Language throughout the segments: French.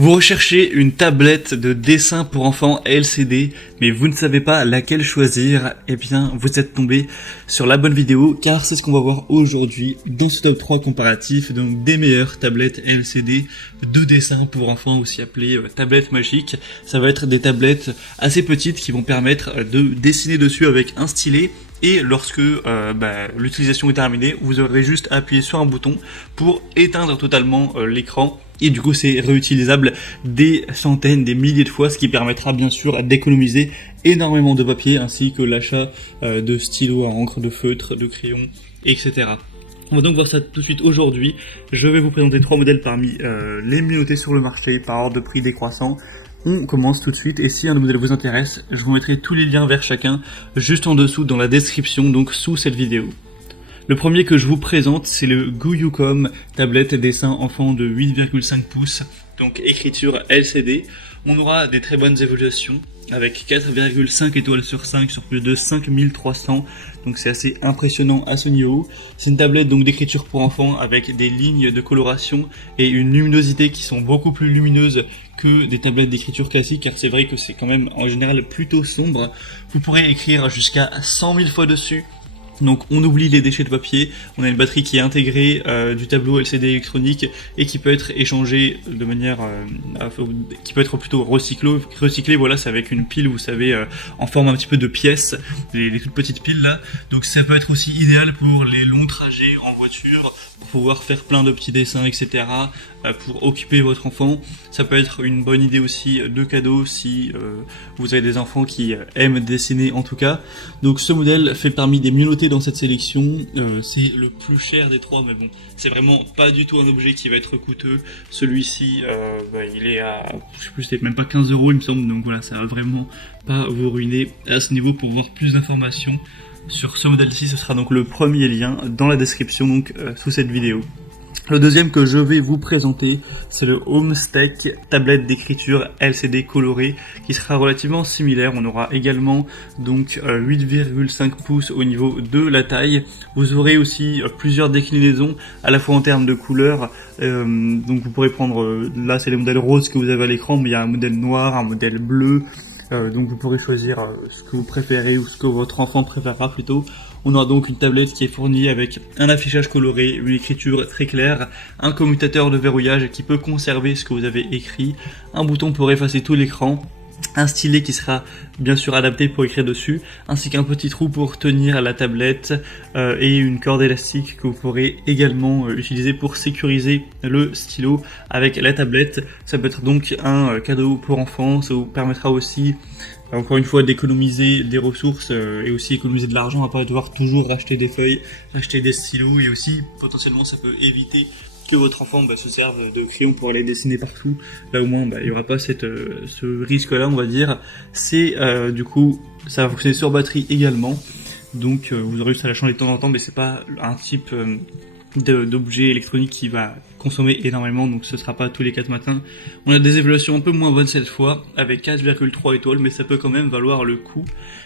Vous recherchez une tablette de dessin pour enfants LCD, mais vous ne savez pas laquelle choisir. Eh bien, vous êtes tombé sur la bonne vidéo, car c'est ce qu'on va voir aujourd'hui dans ce top 3 comparatif, donc des meilleures tablettes LCD de dessin pour enfants, aussi appelées tablettes magiques. Ça va être des tablettes assez petites qui vont permettre de dessiner dessus avec un stylet. Et lorsque l'utilisation est terminée, vous aurez juste à appuyer sur un bouton pour éteindre totalement l'écran. Et du coup, c'est réutilisable des centaines, des milliers de fois, ce qui permettra bien sûr d'économiser énormément de papier, ainsi que l'achat de stylos à encre, de feutres, de crayons, etc. On va donc voir ça tout de suite aujourd'hui. Je vais vous présenter 3 modèles parmi les mieux notés sur le marché par ordre de prix décroissant. On commence tout de suite, et si un modèle vous intéresse, je vous mettrai tous les liens vers chacun juste en dessous dans la description, donc sous cette vidéo. Le premier que je vous présente, c'est le Guyucom tablette dessin enfant de 8,5 pouces, donc écriture LCD. On aura des très bonnes évaluations avec 4,5 étoiles sur 5 sur plus de 5300, donc c'est assez impressionnant à ce niveau. C'est une tablette donc d'écriture pour enfants avec des lignes de coloration et une luminosité qui sont beaucoup plus lumineuses que des tablettes d'écriture classiques, car c'est vrai que c'est quand même en général plutôt sombre. Vous pourrez écrire jusqu'à 100 000 fois dessus. Donc on oublie les déchets de papier, on a une batterie qui est intégrée du tableau LCD électronique et qui peut être échangée de manière, qui peut être plutôt recyclée, voilà, c'est avec une pile, vous savez, en forme un petit peu de pièces, les toutes petites piles là. Donc ça peut être aussi idéal pour les longs trajets en voiture, pour pouvoir faire plein de petits dessins, etc., pour occuper votre enfant. Ça peut être une bonne idée aussi de cadeau si vous avez des enfants qui aiment dessiner en tout cas. Donc ce modèle fait parmi des mieux notés dans cette sélection. C'est le plus cher des trois, mais bon, c'est vraiment pas du tout un objet qui va être coûteux. Celui-ci, il est à, je sais plus, c'est même pas 15 € il me semble, donc voilà, ça va vraiment pas vous ruiner à ce niveau. Pour voir plus d'informations sur ce modèle-ci, ce sera donc le premier lien dans la description, donc sous cette vidéo. Le deuxième que je vais vous présenter, c'est le Homestech tablette d'écriture LCD colorée, qui sera relativement similaire. On aura également donc 8,5 pouces au niveau de la taille. Vous aurez aussi plusieurs déclinaisons à la fois en termes de couleurs. Donc vous pourrez prendre, là c'est les modèles roses que vous avez à l'écran, mais il y a un modèle noir, un modèle bleu. Donc vous pourrez choisir ce que vous préférez ou ce que votre enfant préférera plutôt. On aura donc une tablette qui est fournie avec un affichage coloré, une écriture très claire, un commutateur de verrouillage qui peut conserver ce que vous avez écrit, un bouton pour effacer tout l'écran, un stylet qui sera bien sûr adapté pour écrire dessus, ainsi qu'un petit trou pour tenir la tablette et une corde élastique que vous pourrez également utiliser pour sécuriser le stylo avec la tablette. Ça peut être donc un cadeau pour enfants, ça vous permettra aussi encore une fois d'économiser des ressources et aussi économiser de l'argent à pas devoir toujours racheter des feuilles, racheter des stylos, et aussi potentiellement ça peut éviter que votre enfant se serve de crayon pour aller dessiner partout. Là au moins il n'y aura pas ce risque là, on va dire. C'est du coup ça va fonctionner sur batterie également, donc vous aurez juste à la changer de temps en temps, mais c'est pas un type d'objet électronique qui va consommer énormément, donc ce sera pas tous les 4 matins. On a des évaluations un peu moins bonnes cette fois, avec 4,3 étoiles, mais ça peut quand même valoir le coup.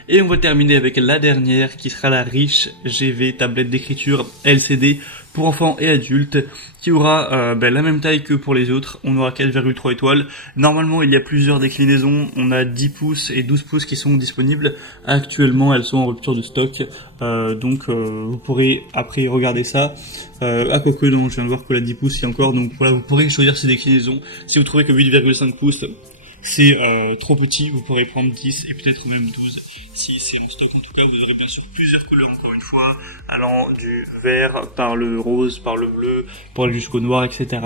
Et on va terminer avec la dernière, qui sera la Riche GV tablette d'écriture LCD pour enfants et adultes, qui aura la même taille que pour les autres. On aura 4,3 étoiles. Normalement, il y a plusieurs déclinaisons. On a 10 pouces et 12 pouces qui sont disponibles. Actuellement, elles sont en rupture de stock. Donc, vous pourrez après regarder ça. Quoique non, je viens de voir que la 10 pouces, il y a encore. Donc voilà, vous pourrez choisir ces déclinaisons. Si vous trouvez que 8,5 pouces, c'est trop petit, vous pourrez prendre 10 et peut-être même 12 si c'est en stock. En tout cas, vous aurez bien sûr plusieurs couleurs, encore une fois, allant du vert par le rose, par le bleu, pour aller jusqu'au noir, etc.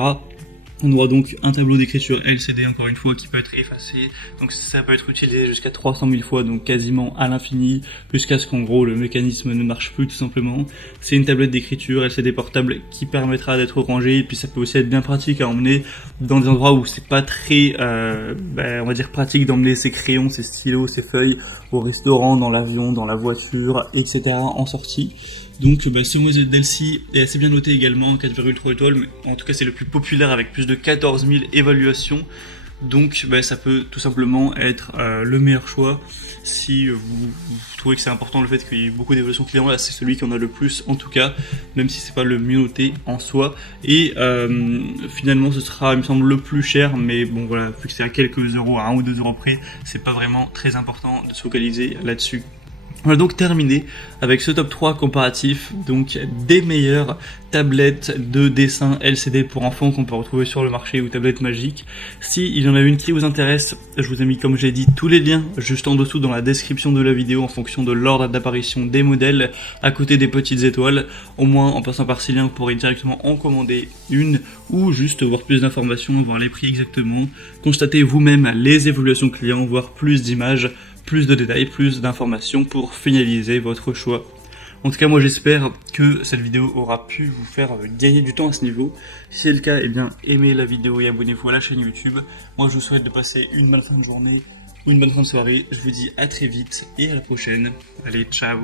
On aura donc un tableau d'écriture LCD, encore une fois, qui peut être effacé. Donc ça peut être utilisé jusqu'à 300 000 fois, donc quasiment à l'infini, jusqu'à ce qu'en gros le mécanisme ne marche plus tout simplement. C'est une tablette d'écriture LCD portable qui permettra d'être rangée, et puis ça peut aussi être bien pratique à emmener dans des endroits où c'est pas très, on va dire pratique d'emmener ses crayons, ses stylos, ses feuilles au restaurant, dans l'avion, dans la voiture, etc. en sortie. Donc ce modèle-ci est assez bien noté également, 4,3 étoiles, mais en tout cas c'est le plus populaire avec plus de 14 000 évaluations. Donc ça peut tout simplement être le meilleur choix. Si vous trouvez que c'est important le fait qu'il y ait beaucoup d'évaluation client, là c'est celui qui en a le plus en tout cas, même si c'est pas le mieux noté en soi. Et finalement ce sera, il me semble, le plus cher, mais bon voilà, vu que c'est à quelques euros, à 1 ou 2 euros près, c'est pas vraiment très important de se focaliser là-dessus. On a donc terminé avec ce top 3 comparatif donc des meilleures tablettes de dessin LCD pour enfants qu'on peut retrouver sur le marché ou tablettes magiques. Si il y en a une qui vous intéresse, je vous ai mis, comme j'ai dit, tous les liens juste en dessous dans la description de la vidéo en fonction de l'ordre d'apparition des modèles à côté des petites étoiles. Au moins en passant par ces liens vous pourrez directement en commander une ou juste voir plus d'informations, voir les prix exactement, constater vous-même les évaluations clients, voir plus d'images, plus de détails, plus d'informations pour finaliser votre choix. En tout cas, moi j'espère que cette vidéo aura pu vous faire gagner du temps à ce niveau. Si c'est le cas, eh bien aimez la vidéo et abonnez-vous à la chaîne YouTube. Moi je vous souhaite de passer une bonne fin de journée ou une bonne fin de soirée. Je vous dis à très vite et à la prochaine. Allez, ciao!